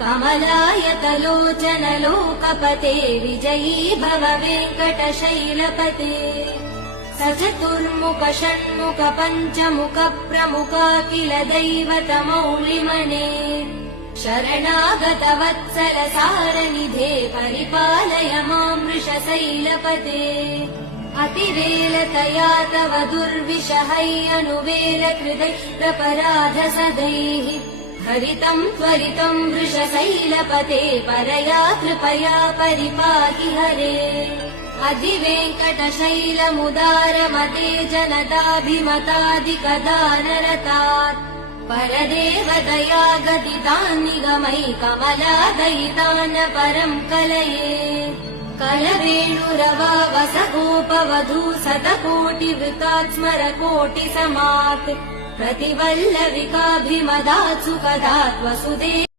कमलायतलोचनलोकपते विजयी भव वेङ्कटशैलपते स चतुर्मुख षण्मुख पञ्चमुख प्रमुखाखिल दैवतमौलिमने शरणागत वत्सल सारनिधे परिपालय मां वृषशैलपते अतिवेलतया तव दुर्विषहैयनुवेल कृतैरपराध सदैः हरितं त्वरितं वृषशैलपते परया कृपया परिपाहि हरे अधिवेङ्कटशैलमुदारमते जनताभिमतादिकदानरतात् परदेवदया गदितान् निगमै कमलादयितान् परं कलये कलवेणुरवा वसगोपवधू शतकोटिवृतात् स्मरकोटिसमात् प्रतिवल्लविकाभिमदात् सुखदात् वसुदेव